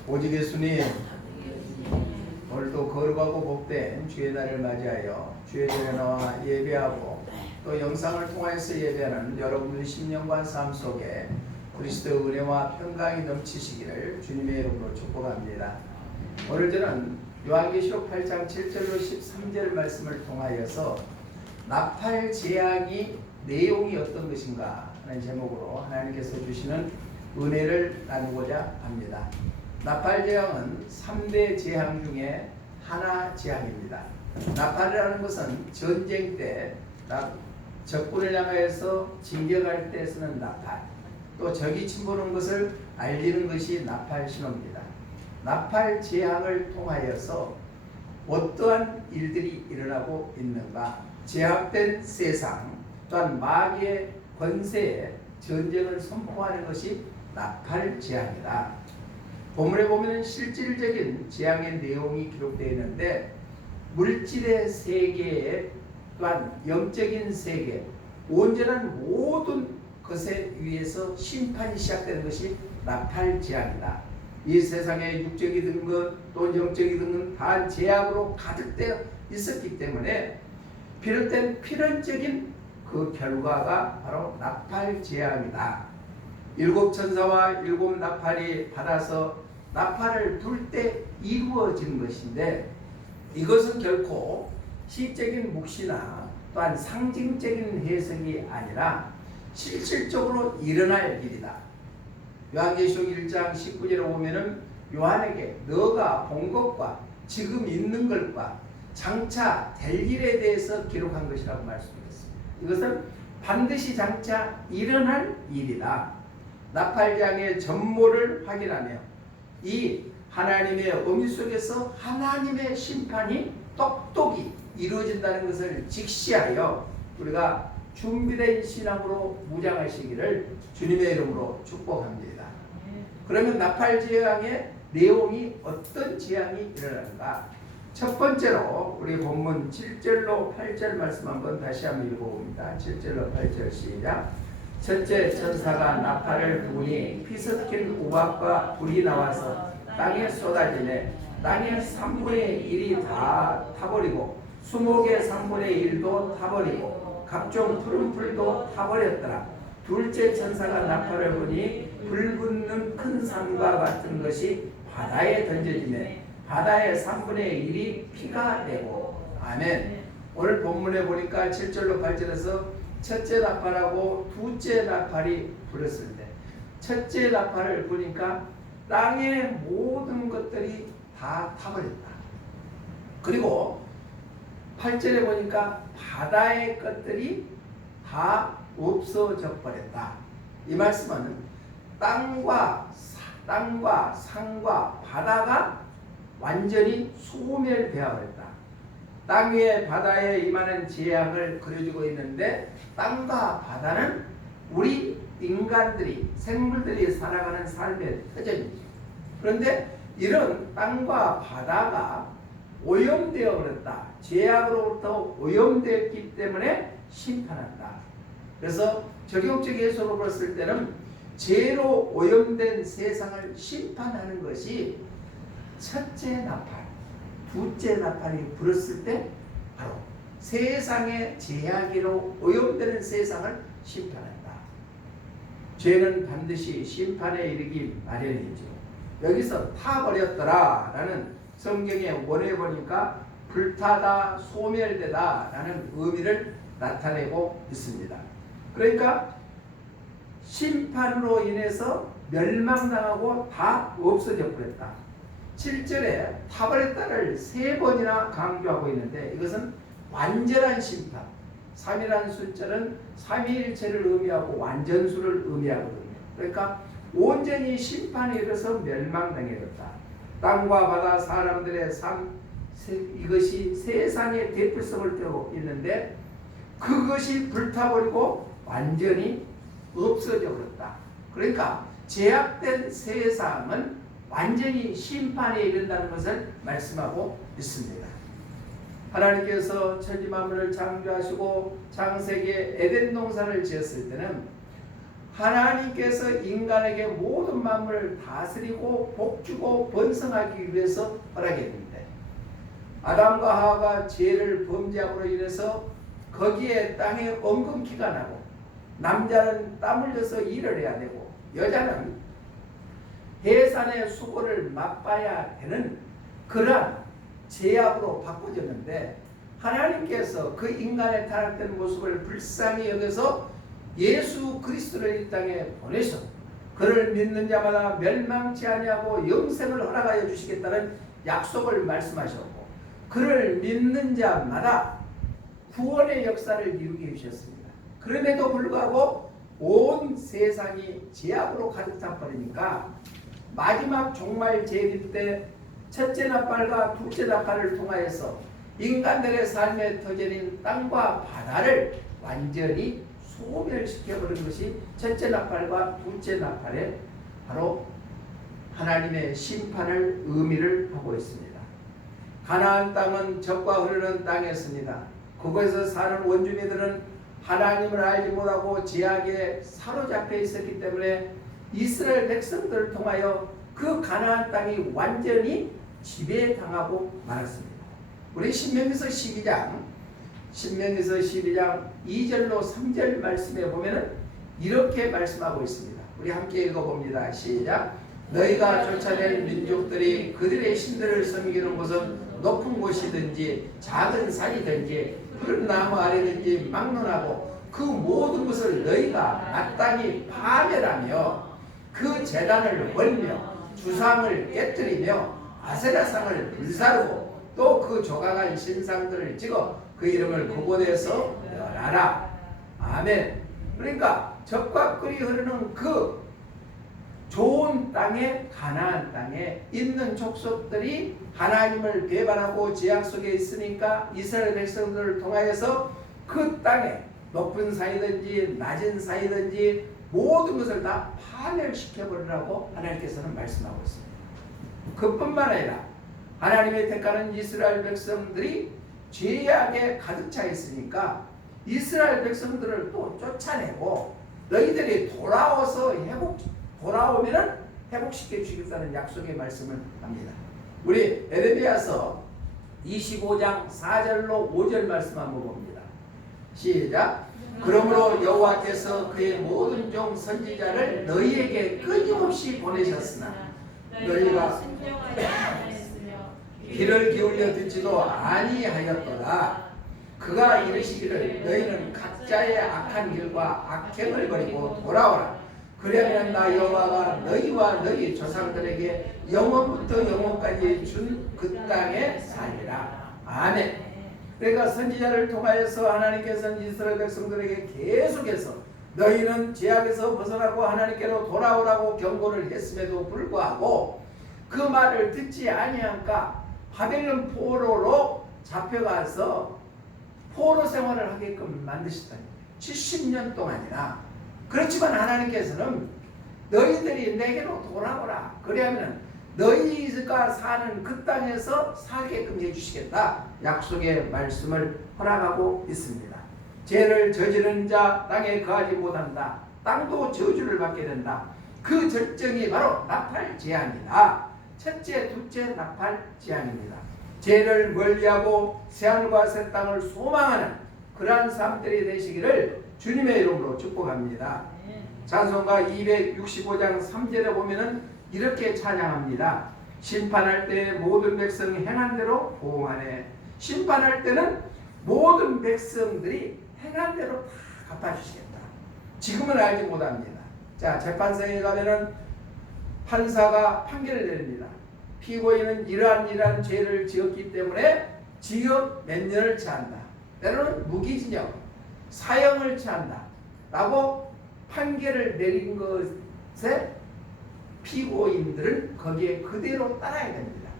오직 예수님, 오늘도 거룩하고 복된 주의 날을 맞이하여 주의 전에 나와 예배하고 또 영상을 통하여서 예배하는 여러분의 심령과 삶 속에 그리스도의 은혜와 평강이 넘치시기를 주님의 이름으로 축복합니다. 오늘 저는 요한계시록 8장 7절로 13절 말씀을 통하여서 나팔 제약이 내용이 어떤 것인가 하는 제목으로 하나님께서 주시는 은혜를 나누고자 합니다. 나팔 재앙은 3대 재앙 중에 하나 재앙입니다. 나팔이라는 것은 전쟁 때 적군을 향하여서 진격할 때 쓰는 나팔, 또 적이 침보는 것을 알리는 것이 나팔 신호입니다. 나팔 재앙을 통하여서 어떠한 일들이 일어나고 있는가? 제약된 세상 또한 마귀의 권세에 전쟁을 선포하는 것이 나팔 재앙이다. 본문에 보면 실질적인 재앙의 내용이 기록되어 있는데 물질의 세계에 또한 영적인 세계, 온전한 모든 것에 의해서 심판이 시작되는 것이 나팔 재앙이다. 이 세상에 육적이든 것 또 영적이든 것 다 제약으로 가득되어 있었기 때문에 비롯된 필연적인 그 결과가 바로 나팔 재앙이다. 7 천사와 7 나팔이 받아서 나팔을 불 때 이루어진 것인데 이것은 결코 시적인 묵시나 또한 상징적인 해석이 아니라 실질적으로 일어날 일이다. 요한계시록 1장 19절에 보면은 요한에게 너가 본 것과 지금 있는 것과 장차 될 일에 대해서 기록한 것이라고 말씀드렸습니다. 이것은 반드시 장차 일어날 일이다. 나팔장의 전모를 확인하며 이 하나님의 어미 속에서 하나님의 심판이 똑똑히 이루어진다는 것을 직시하여 우리가 준비된 신앙으로 무장하시기를 주님의 이름으로 축복합니다. 그러면 나팔 재앙의 내용이 어떤 재앙이 일어나는가? 첫 번째로 우리 본문 7절로 8절 말씀 한번 다시 한번 읽어봅니다. 7절로 8절 시작. 첫째 천사가 나팔을 부니 피 섞인 우박과 불이 나와서 땅에 쏟아지네 땅의 3분의 1이 다 타버리고 수목의 3분의 1도 타버리고 각종 푸른 풀도 타버렸더라. 둘째 천사가 나팔을 부니 불 붙는 큰 산과 같은 것이 바다에 던져지네 바다의 3분의 1이 피가 되고. 아멘. 오늘 본문에 보니까 7절로 8절에서 첫째 나팔하고 둘째 나팔이 불었을 때 첫째 나팔을 보니까 땅의 모든 것들이 다 타버렸다. 그리고 8절에 보니까 바다의 것들이 다 없어져 버렸다. 이 말씀은 땅과 산과 바다가 완전히 소멸되어 버렸다. 땅 위에 바다에 임하는 재앙을 그려주고 있는데 땅과 바다는 우리 인간들이 생물들이 살아가는 삶의 터전이죠. 그런데 이런 땅과 바다가 오염되어 버렸다. 죄악으로부터 오염되었기 때문에 심판한다. 그래서 적용적 해석으로 봤을 때는 죄로 오염된 세상을 심판하는 것이 첫째 나팔, 둘째 나팔이 불었을 때 바로 세상의 죄악으로 오염되는 세상을 심판한다. 죄는 반드시 심판에 이르기 마련이죠. 여기서 타버렸더라 라는 성경의 원에 보니까 불타다, 소멸되다 라는 의미를 나타내고 있습니다. 그러니까 심판으로 인해서 멸망당하고 다 없어져 버렸다. 7절에 타버렸다를 3번이나 강조하고 있는데 이것은 완전한 심판. 3이라는 숫자는 삼위일체를 의미하고 완전수를 의미하거든요. 그러니까 온전히 심판에 이르러서 멸망당해졌다. 땅과 바다 사람들의 삶, 이것이 세상의 대표성을 띠고 있는데 그것이 불타버리고 완전히 없어져 버렸다. 그러니까 제약된 세상은 완전히 심판에 이른다는 것을 말씀하고 있습니다. 하나님께서 천지 만물을 창조하시고 창세기에 에덴 동산을 지었을 때는 하나님께서 인간에게 모든 만물을 다스리고 복주고 번성하기 위해서 허락했는데 아담과 하와가 죄를 범죄함으로 인해서 거기에 땅에 엉금키가 나고 남자는 땀 흘려서 일을 해야 되고 여자는 해산의 수고를 맛봐야 되는 그러한 죄악으로 바꿔졌는데 하나님께서 그 인간의 타락된 모습을 불쌍히 여겨서 예수 그리스도를 이 땅에 보내셔 그를 믿는 자마다 멸망치 아니하고 영생을 허락하여 주시겠다는 약속을 말씀하셨고 그를 믿는 자마다 구원의 역사를 이루게 해주셨습니다. 그럼에도 불구하고 온 세상이 죄악으로 가득 차버리니까 마지막 종말 재림 때 첫째 나팔과 둘째 나팔을 통하여서 인간들의 삶의 터전인 땅과 바다를 완전히 소멸시켜버린 것이 첫째 나팔과 둘째 나팔의 바로 하나님의 심판을 의미를 하고 있습니다. 가나안 땅은 젖과 흐르는 땅이었습니다. 그곳에서 사는 원주민들은 하나님을 알지 못하고 죄악에 사로잡혀 있었기 때문에 이스라엘 백성들을 통하여 그 가나안 땅이 완전히 지배당하고 말았습니다. 우리 신명기서 12장 2절로 3절 말씀에 보면은 이렇게 말씀하고 있습니다. 우리 함께 읽어봅니다. 시작. 너희가 쫓아낸 민족들이 그들의 신들을 섬기는 곳은 높은 곳이든지 작은 산이든지 푸른 나무 아래든지 막론하고 그 모든 것을 너희가 마땅히 파멸하며 그 제단을 벌며 주상을 깨뜨리며 아세라상을 불사르고 또 그 조각한 신상들을 찍어 그 이름을 그곳에서 멸하라. 아멘. 그러니까 젖과 꿀이 흐르는 그 좋은 땅에 가나안 땅에 있는 족속들이 하나님을 배반하고 죄악 속에 있으니까 이스라엘 백성들을 통하여서 그 땅에 높은 산이든지 낮은 산이든지 모든 것을 다 파멸시켜버리라고 하나님께서는 말씀하고 있습니다. 그뿐만 아니라 하나님의 택하는 이스라엘 백성들이 죄악에 가득 차 있으니까 이스라엘 백성들을 또 쫓아내고 너희들이 돌아오면은 회복시켜 주겠다는 약속의 말씀을 합니다. 우리 에레미야서 25장 4절로 5절 말씀 한번 봅니다. 시작. 그러므로 여호와께서 그의 모든 종 선지자를 너희에게 끊임없이 보내셨으나 너희가 귀를 기울여 듣지도 아니하였도다. 그가 이르시기를 너희는 각자의 악한 길과 악행을 버리고 돌아오라. 그러면 나 여호와가 너희와 너희 조상들에게 영원부터 영원까지 준 그 땅에 살리라. 아멘. 그러니까 선지자를 통하여서 하나님께서는 이스라엘 백성들에게 계속해서 너희는 죄악에서 벗어나고 하나님께로 돌아오라고 경고를 했음에도 불구하고 그 말을 듣지 아니하니까 바벨론 포로로 잡혀가서 포로 생활을 하게끔 만드셨다니 70년 동안이나. 그렇지만 하나님께서는 너희들이 내게로 돌아오라. 그래야면 너희가 사는 그 땅에서 살게끔 해주시겠다. 약속의 말씀을 허락하고 있습니다. 죄를 저지른 자 땅에 거하지 못한다. 땅도 저주를 받게 된다. 그 절정이 바로 나팔 재앙이다. 첫째, 둘째 나팔 재앙입니다. 죄를 멀리하고 새하늘과 새 땅을 소망하는 그러한 삶들이 되시기를 주님의 이름으로 축복합니다. 찬송가 265장 3절에 보면은 이렇게 찬양합니다. 심판할 때 모든 백성 행한 대로 보응하네. 심판할 때는 모든 백성들이 행한 대로 다 갚아주시겠다. 지금은 알지 못합니다. 자, 재판서에 가면은 판사가 판결을 내립니다. 피고인은 이러한 죄를 지었기 때문에 징역 몇 년을 처한다. 때로는 무기징역, 사형을 처한다. 라고 판결을 내린 것에 피고인들은 거기에 그대로 따라야 됩니다.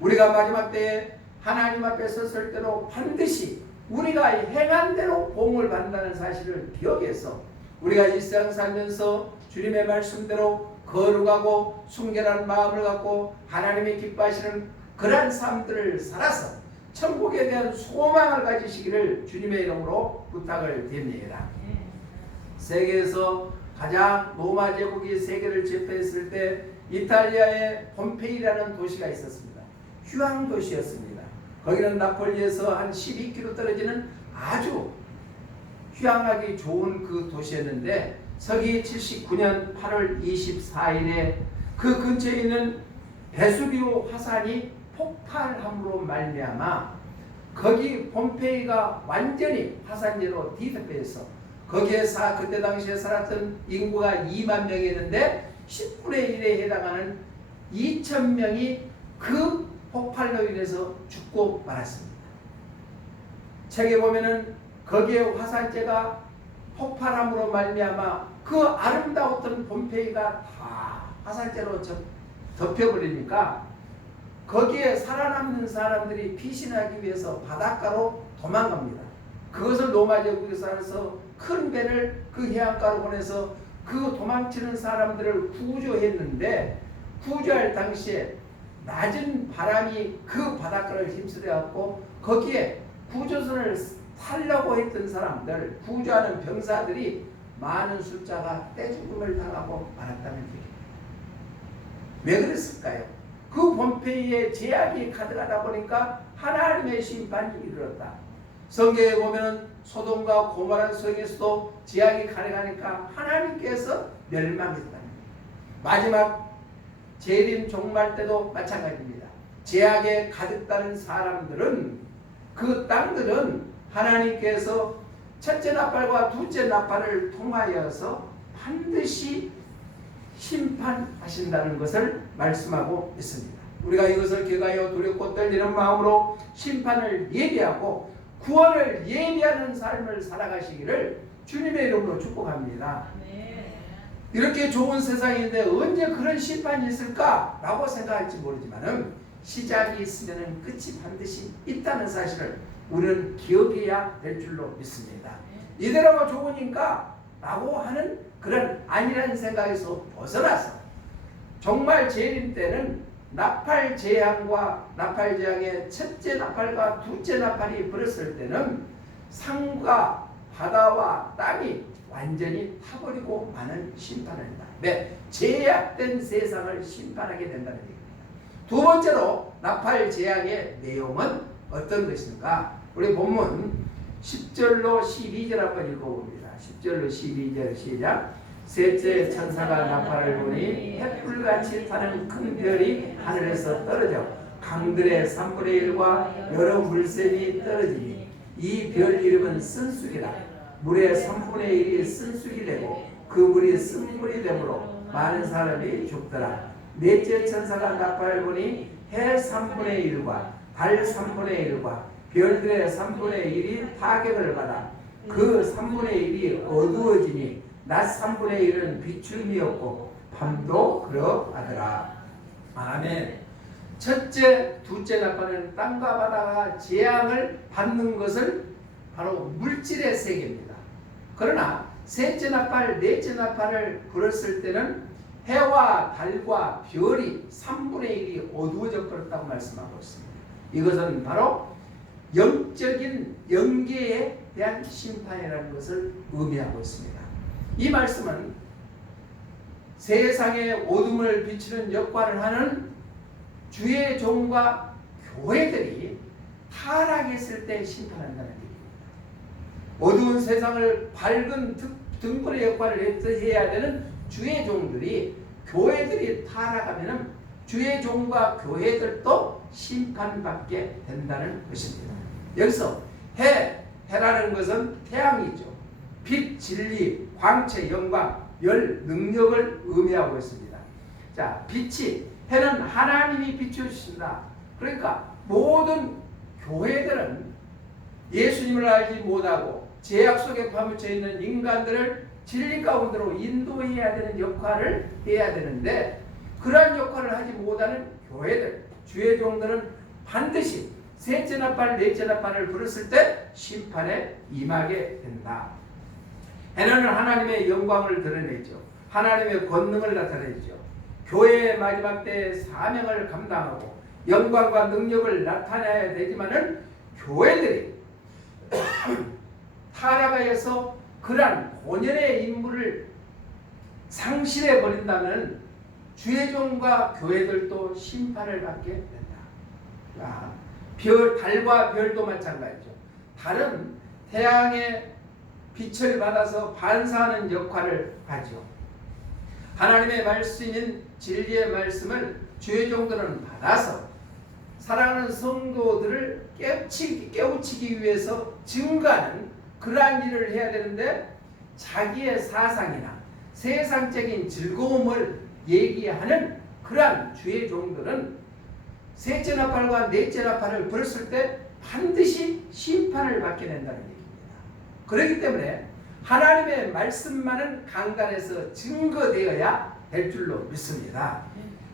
우리가 마지막 때에 하나님 앞에 섰을 때로 반드시 우리가 행한 대로 보응을 받는다는 사실을 기억해서 우리가 일상 살면서 주님의 말씀대로 거룩하고 순결한 마음을 갖고 하나님의 기뻐하시는 그러한 삶들을 살아서 천국에 대한 소망을 가지시기를 주님의 이름으로 부탁을 드립니다. 세계에서 가장 로마 제국이 세계를 제패했을 때 이탈리아의 폼페이라는 도시가 있었습니다. 휴양 도시였습니다. 거기는 나폴리에서 한 12km 떨어지는 아주 휴양하기 좋은 그 도시였는데 서기 79년 8월 24일에 그 근처에 있는 베수비오 화산이 폭발함으로 말미암아 거기 폼페이가 완전히 화산재로 뒤덮여서 거기에 그때 당시에 살았던 인구가 2만 명이었는데 10분의 1에 해당하는 2,000명이 그 폭발로 인해서 죽고 말았습니다. 책에 보면은 거기에 화산재가 폭발함으로 말미암아 그 아름다웠던 폼페이가 다 화산재로 덮여버리니까 거기에 살아남는 사람들이 피신하기 위해서 바닷가로 도망갑니다. 그것을 로마 제국에서 큰 배를 그 해안가로 보내서 그 도망치는 사람들을 구조했는데 구조할 당시에 낮은 바람이 그 바닷가를 힘쓰려 갖고 거기에 구조선을 타려고 했던 사람들, 구조하는 병사들이 많은 숫자가 떼죽음을 당하고 말았다는 얘기입니다. 왜 그랬을까요? 그 폼페이에 제약이 가득하다 보니까 하나님의 심판이 이르렀다. 성경에 보면 소돔과 고모라 성에서도 제약이 가득하니까 하나님께서 멸망했다. 마지막 재림 종말 때도 마찬가지입니다. 제약에 가득다는 사람들은 그 땅들은 하나님께서 첫째 나팔과 둘째 나팔을 통하여서 반드시 심판하신다는 것을 말씀하고 있습니다. 우리가 이것을 기억하여 두렵고 떨리는 마음으로 심판을 예비하고 구원을 예비하는 삶을 살아가시기를 주님의 이름으로 축복합니다. 이렇게 좋은 세상인데 언제 그런 심판이 있을까라고 생각할지 모르지만은 시작이 있으면 끝이 반드시 있다는 사실을 우리는 기억해야 될 줄로 믿습니다. 이대로가 좋으니까 라고 하는 그런 아니라는 생각에서 벗어나서 정말 재림 때는 나팔 재앙과 나팔 재앙의 첫째 나팔과 둘째 나팔이 불었을 때는 산과 바다와 땅이 완전히 타버리고 마는 심판을 한다. 네, 제약된 세상을 심판하게 된다는 얘기입니다. 두 번째로 나팔 재앙의 내용은 어떤 것인가? 우리 본문 10절로 12절 한번 읽어봅니다. 10절로 12절 시작. 셋째 천사가 나팔을 보니 횃불같이 타는 큰 별이 하늘에서 떨어져 강들의 3분의 1과 여러 물샘이 떨어지니 이 별 이름은 쓴쑥이라. 물의 3분의 1이 쓴쑥이 되고 그 물이 쓴물이 되므로 많은 사람이 죽더라. 넷째 천사가 나팔을 보니 해 3분의 1과 달 3분의 1과 별들의 3분의 1이 타격을 받아 그 3분의 1이 어두워지니 낮 3분의 1은 비춤이 없고 밤도 그러하더라. 아멘. 첫째, 둘째 나팔은 땅과 바다가 재앙을 받는 것을 바로 물질의 세계입니다. 그러나 셋째 나팔, 넷째 나팔을 불었을 때는 해와 달과 별이 3분의 1이 어두워져 버렸다고 말씀하고 있습니다. 이것은 바로 영적인 영계에 대한 심판이라는 것을 의미하고 있습니다. 이 말씀은 세상에 어둠을 비추는 역할을 하는 주의 종과 교회들이 타락했을 때 심판한다는 얘기입니다. 어두운 세상을 밝은 등불의 역할을 해야 되는 주의 종들이 교회들이 타락하면 주의 종과 교회들도 심판받게 된다는 것입니다. 여기서 해라는 것은 태양이죠. 빛, 진리, 광채, 영광, 열, 능력을 의미하고 있습니다. 자, 빛이 해는 하나님이 비추신다. 그러니까 모든 교회들은 예수님을 알지 못하고 죄악 속에 파묻혀 있는 인간들을 진리 가운데로 인도해야 되는 역할을 해야 되는데 그러한 역할을 하지 못하는 교회들, 주의 종들은 반드시 셋째 나팔, 넷째 나팔을 불었을 때 심판에 임하게 된다. 해는 하나님의 영광을 드러내죠. 하나님의 권능을 나타내죠. 교회의 마지막 때의 사명을 감당하고 영광과 능력을 나타내야 되지만은 교회들이 타락하여서 그러한 본연의 임무를 상실해 버린다면 주의 종과 교회들도 심판을 받게 된다. 달과 별도 마찬가지죠. 달은 태양의 빛을 받아서 반사하는 역할을 하죠. 하나님의 말씀인 진리의 말씀을 주의 종들은 받아서 사랑하는 성도들을 깨우치기 위해서 증거하는 그러한 일을 해야 되는데, 자기의 사상이나 세상적인 즐거움을 얘기하는 그러한 주의 종들은 셋째 나팔과 넷째 나팔을 불었을 때 반드시 심판을 받게 된다는 얘기입니다. 그렇기 때문에 하나님의 말씀만은 강단에서 증거되어야 될 줄로 믿습니다.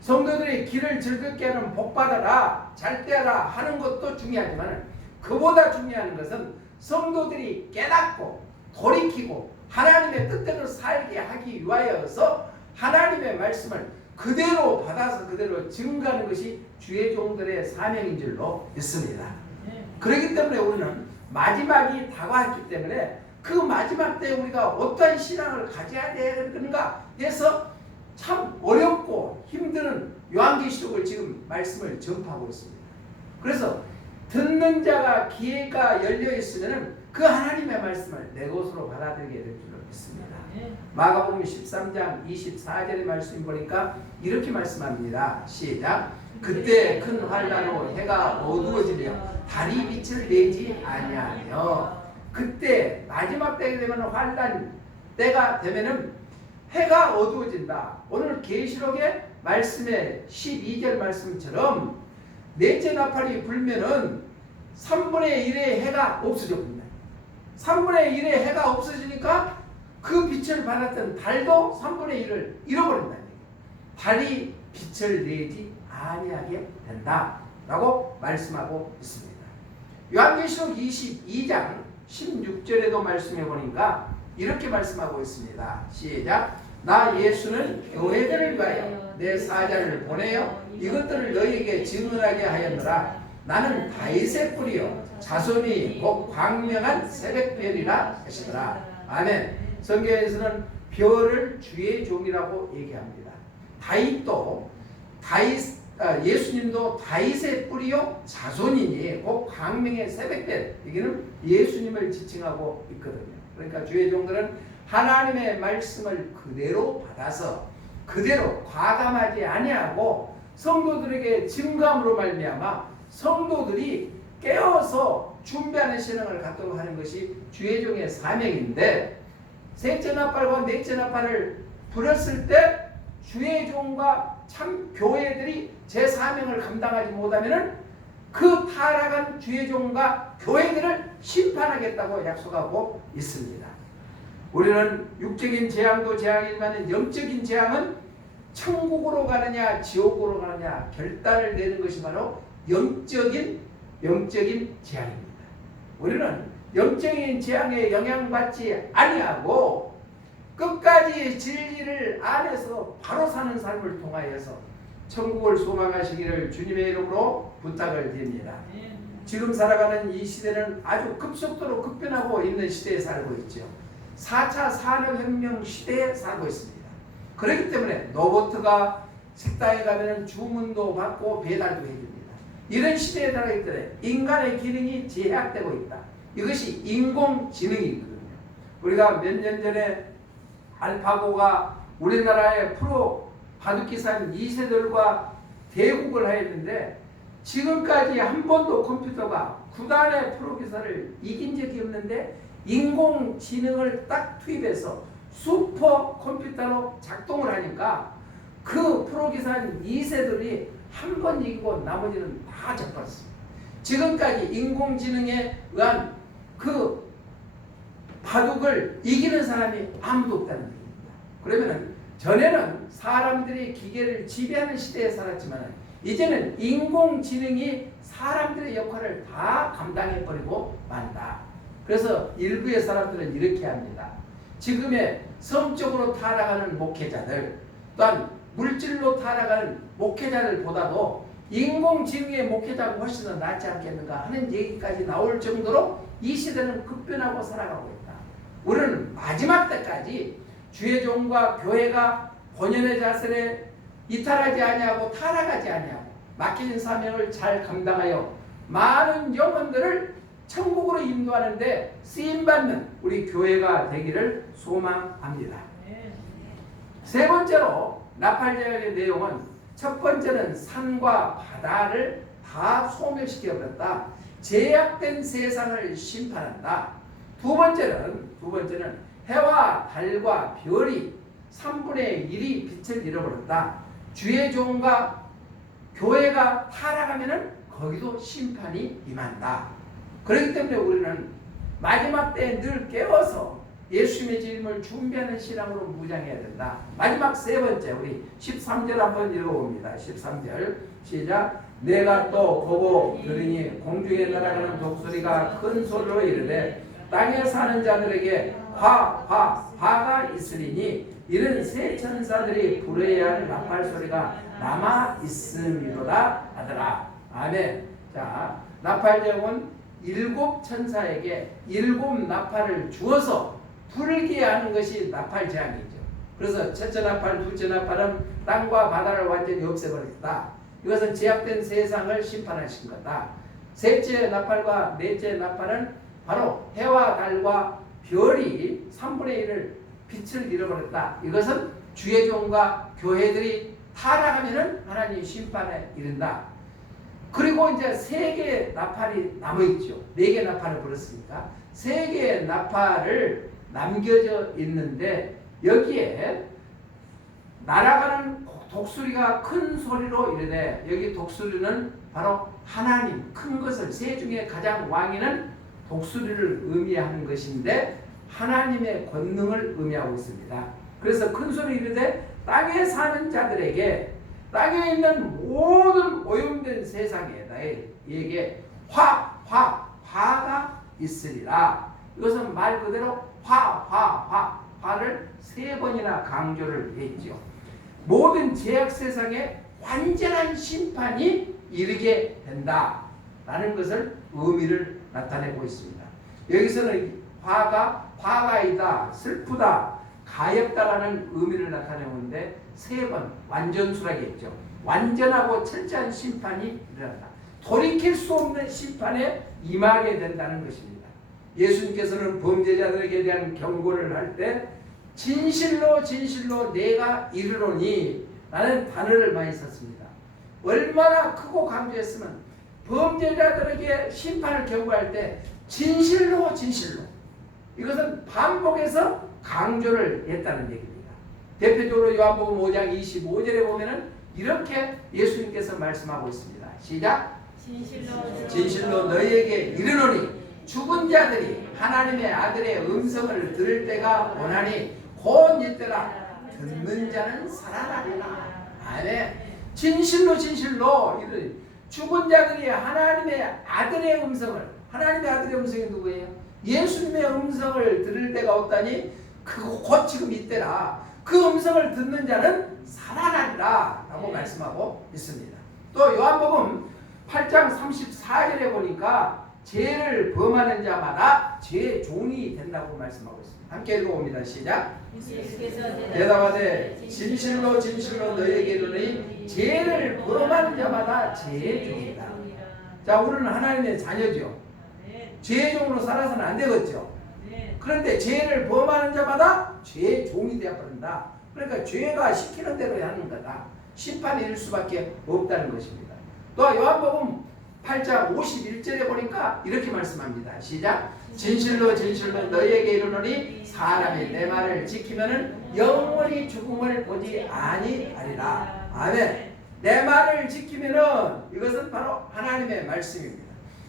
성도들이 길을 즐겁게 하는 복받아라, 잘되라 하는 것도 중요하지만, 그보다 중요한 것은 성도들이 깨닫고 돌이키고 하나님의 뜻대로 살게 하기 위하여서 하나님의 말씀을 그대로 받아서 그대로 증거하는 것이 주의 종들의 사명인 줄로 믿습니다. 그렇기 때문에 우리는 마지막이 다가왔기 때문에 그 마지막 때 우리가 어떠한 신앙을 가져야 되는가 해서 참 어렵고 힘든 요한계시록을 지금 말씀을 전파하고 있습니다. 그래서 듣는 자가 기회가 열려 있으면 그 하나님의 말씀을 내 것으로 받아들이게 될 줄로 믿습니다. 마가복음 13장 24절의 말씀 보니까 이렇게 말씀합니다. 시작. 그때 큰 환난으로 해가 어두워지며 달이 빛을 내지 아니하며, 그때 마지막 때가 되면 환난 때가 되면은 해가 어두워진다. 오늘 계시록의 말씀의 12절 말씀처럼 넷째 나팔이 불면은 3분의 1의 해가 없어져 버린다. 3분의 1의 해가 없어지니까 그 빛을 받았던 달도 3분의 1을 잃어버린다. 달이 빛을 내지 아니하게 된다 라고 말씀하고 있습니다. 요한계시록 22장 16절에도 말씀해 보니까 이렇게 말씀하고 있습니다. 시작. 나 예수는 교회들을 위하여 내 사자를 보내어 이것들을 너희에게 증언하게 하였노라. 나는 다윗의 뿌리요 자손이 곧 광명한 새벽별이라 하시더라. 아멘. 성경에서는 별을 주의 종이라고 얘기합니다. 예수님도 다윗의 뿌리요 자손이니 곧 광명의 새벽별, 여기는 예수님을 지칭하고 있거든요. 그러니까 주의 종들은 하나님의 말씀을 그대로 받아서 그대로 과감하지 아니하고 성도들에게 증거함으로 말미암아 성도들이 깨어서 준비하는 신앙을 갖도록 하는 것이 주의 종의 사명인데, 셋째 나팔과 넷째 나팔을 불었을 때 주의 종과 참 교회들이 제 사명을 감당하지 못하면은 그 타락한 주의 종과 교회들을 심판하겠다고 약속하고 있습니다. 우리는 육적인 재앙도 재앙이지만 영적인 재앙은 천국으로 가느냐 지옥으로 가느냐 결단을 내는 것이 바로 영적인 재앙입니다. 우리는 영적인 재앙에 영향받지 아니하고 끝까지 진리를 안에서 바로 사는 삶을 통하여서 천국을 소망하시기를 주님의 이름으로 부탁을 드립니다. 지금 살아가는 이 시대는 아주 급속도로 급변하고 있는 시대에 살고 있죠. 4차 산업혁명 시대에 살고 있습니다. 그렇기 때문에 로봇가 식당에 가면 주문도 받고 배달도 해줍니다. 이런 시대에 살아있기 때문에 인간의 기능이 제약되고 있다. 이것이 인공지능이거든요. 우리가 몇 년 전에 알파고가 우리나라의 프로 바둑기사인 2세들과 대국을 하였는데 지금까지 한 번도 컴퓨터가 9단의 프로기사를 이긴 적이 없는데 인공지능을 딱 투입해서 슈퍼컴퓨터로 작동을 하니까 그 프로기사인 2세들이 한 번 이기고 나머지는 다 져버렸습니다. 지금까지 인공지능에 의한 그 바둑을 이기는 사람이 아무도 없다는 얘기입니다. 그러면은 전에는 사람들이 기계를 지배하는 시대에 살았지만 이제는 인공지능이 사람들의 역할을 다 감당해버리고 만다. 그래서 일부의 사람들은 이렇게 합니다. 지금의 성적으로 타락하는 목회자들, 또한 물질로 타락하는 목회자들보다도 인공지능의 목회자가 훨씬 더 낫지 않겠는가 하는 얘기까지 나올 정도로 이 시대는 급변하고 살아가고 있다. 우리는 마지막 때까지 주의 종과 교회가 본연의 자세를 이탈하지 아니하고 타락하지 아니하고 맡긴 사명을 잘 감당하여 많은 영혼들을 천국으로 인도하는데 쓰임받는 우리 교회가 되기를 소망합니다. 세 번째로 나팔제의 내용은 첫 번째는 산과 바다를 다 소멸시켜버렸다. 제약된 세상을 심판한다. 두 번째는 해와 달과 별이 3분의 1이 빛을 잃어버렸다. 주의 종과 교회가 타락하면은 거기도 심판이 임한다. 그렇기 때문에 우리는 마지막 때에 늘 깨워서 예수님의 재림을 준비하는 신앙으로 무장해야 된다. 마지막 세 번째, 우리 13절 한번 읽어봅니다. 13절 시작. 내가 또 보고 들으니 공중에 날아가는 독수리가 큰 소리로 이르되 땅에 사는 자들에게 화가 있으리니 이는 새 천사들이 부르어야 할 나팔 소리가 남아 있음이로다 하더라. 아멘. 자, 나팔제은 7 천사에게 7 나팔을 주어서 불게 하는 것이 나팔 재앙이죠. 그래서 첫째 나팔, 둘째 나팔은 땅과 바다를 완전히 없애버렸다. 이것은 제약된 세상을 심판하신 거다. 셋째 나팔과 넷째 나팔은 바로 해와 달과 별이 3분의 1을 빛을 잃어버렸다. 이것은 주의 종과 교회들이 타락하면은 하나님 심판에 이른다. 그리고 이제 3개의 나팔이 남아있죠. 4개의 나팔을 불었으니까 3개의 나팔을 남겨져 있는데 여기에 날아가는 독수리가 큰 소리로 이르되, 여기 독수리는 바로 하나님, 큰 것을, 새 중에 가장 왕이는 독수리를 의미하는 것인데 하나님의 권능을 의미하고 있습니다. 그래서 큰 소리 이르되 땅에 사는 자들에게, 땅에 있는 모든 오염된 세상에게 화가 있으리라. 이것은 말 그대로 화를 3번이나 강조를 했죠. 모든 제약 세상에 완전한 심판이 이르게 된다라는 것을 의미를 나타내고 있습니다. 여기서는 화가 있다, 슬프다, 가엾다라는 의미를 나타내는데 3번 완전수라겠죠. 완전하고 철저한 심판이 일어난다. 돌이킬 수 없는 심판에 임하게 된다는 것입니다. 예수님께서는 범죄자들에게 대한 경고를 할 때 진실로 내가 이르노니 라는 단어를 많이 썼습니다. 얼마나 크고 강조했으면 범죄자들에게 심판을 경고할 때 진실로 이것은 반복해서 강조를 했다는 얘기입니다. 대표적으로 요한복음 5장 25절에 보면은 이렇게 예수님께서 말씀하고 있습니다. 시작. 진실로 너희에게 이르노니 죽은 자들이 하나님의 아들의 음성을 들을 때가 오나니 곧 이때라 듣는 자는 살아나리라. 아멘. 진실로 이르니 죽은 자들이 하나님의 아들의 음성을, 하나님의 아들의 음성이 누구예요? 예수님의 음성을 들을 때가 없다니 곧 지금 이때라. 그 음성을 듣는 자는 살아나리라 라고 말씀하고 있습니다. 또 요한복음 8장 34절에 보니까 죄를 범하는 자마다 죄의 종이 된다고 말씀하고 있습니다. 함께 읽어봅니다. 시작. 대답하되 진실로 너희에게 이르노니 죄를 범하는 자마다 죄의 종이다. 자, 우리는 하나님의 자녀죠. 죄의 종으로 살아서는 안 되겠죠. 그런데 죄를 범하는 자마다 죄의 종이 되어버린다. 그러니까 죄가 시키는 대로 하는 거다. 심판이 이를 수밖에 없다는 것입니다. 또 요한복음 8장 51절에 보니까 이렇게 말씀합니다. 시작. 진실로 너희에게 이르노니 사람이 내 말을 지키면은 영원히 죽음을 보지 아니하리라. 아멘. 내 말을 지키면은 이것은 바로 하나님의 말씀입니다.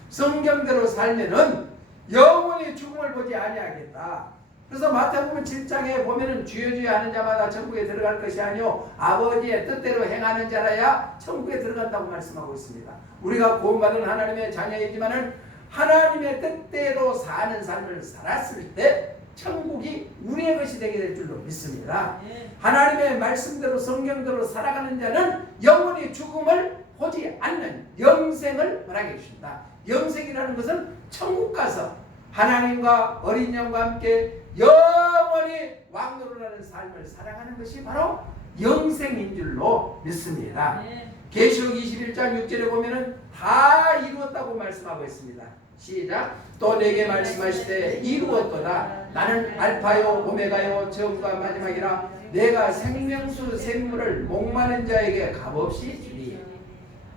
성경대로 살면은 영원히 죽음을 보지 아니하겠다. 그래서 마태복음 7장에 보면은 주여 하는 자마다 천국에 들어갈 것이 아니요 아버지의 뜻대로 행하는 자라야 천국에 들어간다고 말씀하고 있습니다. 우리가 구원받은 하나님의 자녀이지만은 하나님의 뜻대로 사는 삶을 살았을 때 천국이 우리의 것이 되게 될 줄로 믿습니다. 하나님의 말씀대로 성경대로 살아가는 자는 영원히 죽음을 보지 않는 영생을 말하게 해주신다. 영생이라는 것은 천국 가서 하나님과 어린 양과 함께 영원히 영원히 왕노릇하는 삶을 살아가는 것이 바로 영생인 줄로 믿습니다. 계시록 21장 6절에 보면은 다 이루었다고 말씀하고 있습니다. 시작. 또 내게 말씀하시되 이루었도다. 나는 알파요 오메가요 처음과 마지막이라. 내가 생명수 샘물을 목마른 자에게 값없이 주리.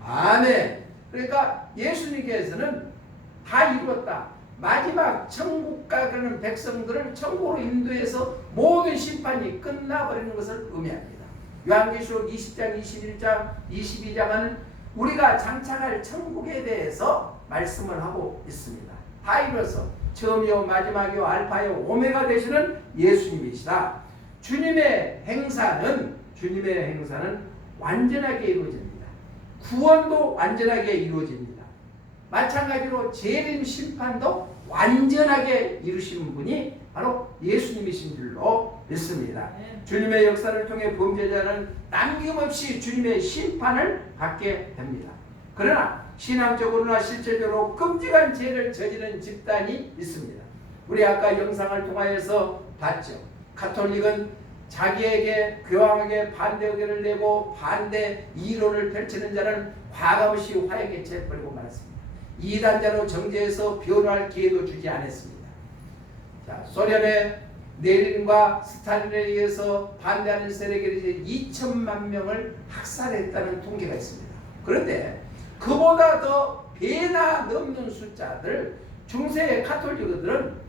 아멘. 그러니까 예수님께서는 다 이루었다. 마지막 천국 가는 백성들을 천국으로 인도해서 모든 심판이 끝나버리는 것을 의미합니다. 요한계시록 20장, 21장, 22장은 우리가 장착할 천국에 대해서 말씀을 하고 있습니다. 다 이뤄서 처음이요 마지막이요 알파요 오메가 되시는 예수님이시다. 주님의 행사는 완전하게 이루어집니다. 구원도 완전하게 이루어집니다. 마찬가지로 재림 심판도 완전하게 이루신 분이 바로 예수님이신 줄로 믿습니다. 주님의 역사를 통해 범죄자는 남김없이 주님의 심판을 받게 됩니다. 그러나 신앙적으로나 실제적으로 끔찍한 죄를 저지른 집단이 있습니다. 우리 아까 영상을 통하여서 봤죠. 가톨릭은 자기에게 교황에게 반대 의견을 내고 반대 이론을 펼치는 자는 과감히 화형에 채버리고 말았습니다. 이단자로 정죄해서 변호할 기회도 주지 않았습니다. 자, 소련의 레닌과 스탈린에 의해서 반대하는 세력이 2천만 명을 학살했다는 통계가 있습니다. 그런데 그보다 더 배나 넘는 숫자들 중세의 가톨릭들은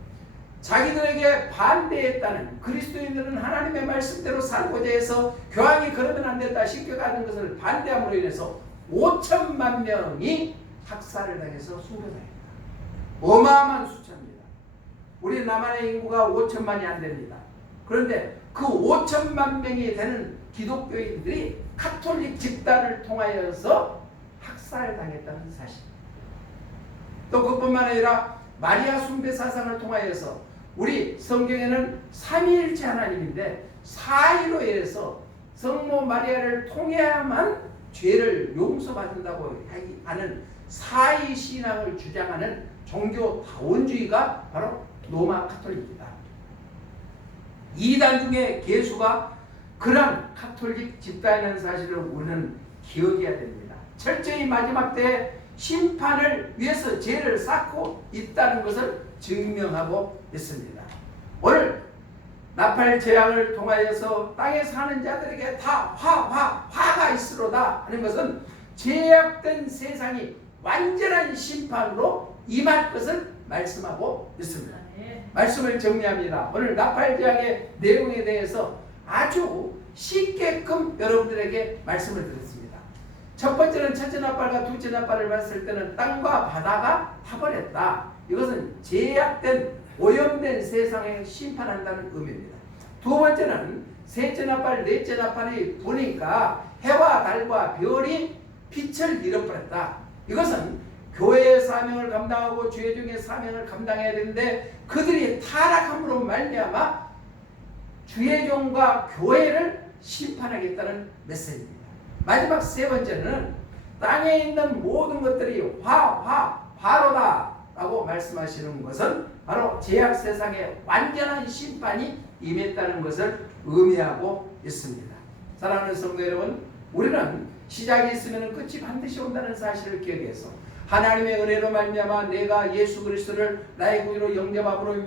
자기들에게 반대했다는, 그리스도인들은 하나님의 말씀대로 살고자 해서 교황이 그러면 안 된다 시켜가는 것을 반대함으로 인해서 5천만 명이 학살을 당해서 순교당했다. 어마어마한 숫자입니다. 우리 남한의 인구가 5천만이 안 됩니다. 그런데 그 5천만 명이 되는 기독교인들이 가톨릭 집단을 통하여서 학살당했다는 사실. 또 그뿐만 아니라 마리아 숭배 사상을 통하여서 우리 성경에는 삼위일체 하나님인데 사위로 성모 마리아를 통해야만 죄를 용서받는다고 하는 사위 신앙을 주장하는 종교 다원주의가 바로 로마 가톨릭이다. 이단 중에 개수가 그런 가톨릭 집단이라는 사실을 우리는 기억해야 됩니다. 철저히 마지막 때 심판을 위해서 죄를 쌓고 있다는 것을 증명하고 있습니다. 오늘 나팔 재앙을 통하여서 땅에 사는 자들에게 다 화가 있으로다 하는 것은 죄악된 세상이 완전한 심판으로 임할 것을 말씀하고 있습니다. 말씀을 정리합니다. 오늘 나팔 재앙의 내용에 대해서 아주 쉽게끔 여러분들에게 말씀을 드렸습니다. 첫 번째는 첫째 나팔과 둘째 나팔을 봤을 때는 땅과 바다가 타버렸다. 이것은 죄악된 오염된 세상에 심판한다는 의미입니다. 두 번째는 셋째 나팔, 넷째 나팔이 보니까 해와 달과 별이 빛을 잃어버렸다. 이것은 교회의 사명을 감당하고 죄 중에 사명을 감당해야 되는데 그들이 타락함으로 말미암아 주의 종과 교회를 심판하겠다는 메시지입니다. 마지막 세 번째는 땅에 있는 모든 것들이 화로다 라고 말씀하시는 것은 바로 죄악 세상에 완전한 심판이 임했다는 것을 의미하고 있습니다. 사랑하는 성도 여러분, 우리는 시작이 있으면 끝이 반드시 온다는 사실을 기억해서 하나님의 은혜로 말미암아 내가 예수 그리스도를 나의 구주로 영접함으로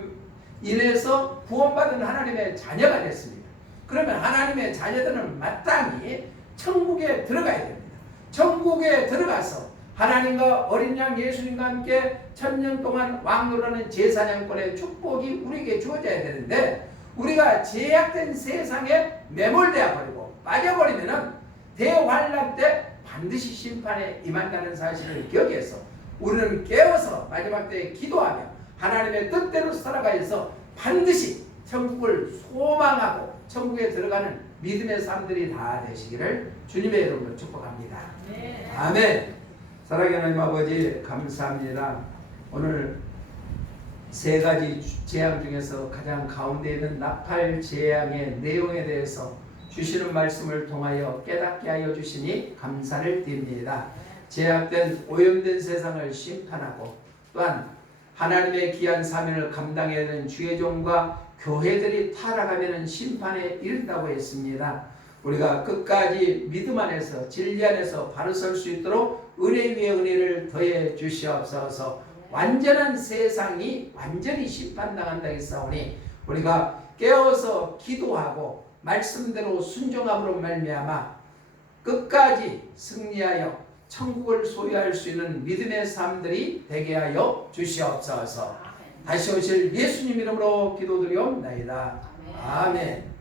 인해서 구원받은 하나님의 자녀가 됐습니다. 그러면 하나님의 자녀들은 마땅히 천국에 들어가야 됩니다. 천국에 들어가서 하나님과 어린 양 예수님과 함께 천년 동안 왕노라는 제사장권의 축복이 우리에게 주어져야 되는데 우리가 죄악된 세상에 매몰되어 버리고 빠져버리면 대환란 때 반드시 심판에 임한다는 사실을 기억해서 우리는 깨어서 마지막 때에 기도하며 하나님의 뜻대로 살아가서 반드시 천국을 소망하고 천국에 들어가는 믿음의 삶들이 다 되시기를 주님의 이름으로 축복합니다. 네. 아멘. 사랑하는 하나님 아버지 감사합니다. 오늘 세 가지 재앙 중에서 가장 가운데 있는 나팔 재앙의 내용에 대해서 주시는 말씀을 통하여 깨닫게 하여 주시니 감사를 드립니다. 죄악된 오염된 세상을 심판하고 또한 하나님의 귀한 사명을 감당해야 하는 주의 종과 교회들이 타락하면 심판에 이른다고 했습니다. 우리가 끝까지 믿음 안에서 진리 안에서 바로 설 수 있도록 은혜 위에 은혜를 더해 주시옵소서. 완전한 세상이 완전히 심판당한다 했사오니 우리가 깨어서 기도하고 말씀대로 순종함으로 말미암아 끝까지 승리하여 천국을 소유할 수 있는 믿음의 삶들이 되게 하여 주시옵소서. 다시 오실 예수님 이름으로 기도드리옵나이다. 아멘.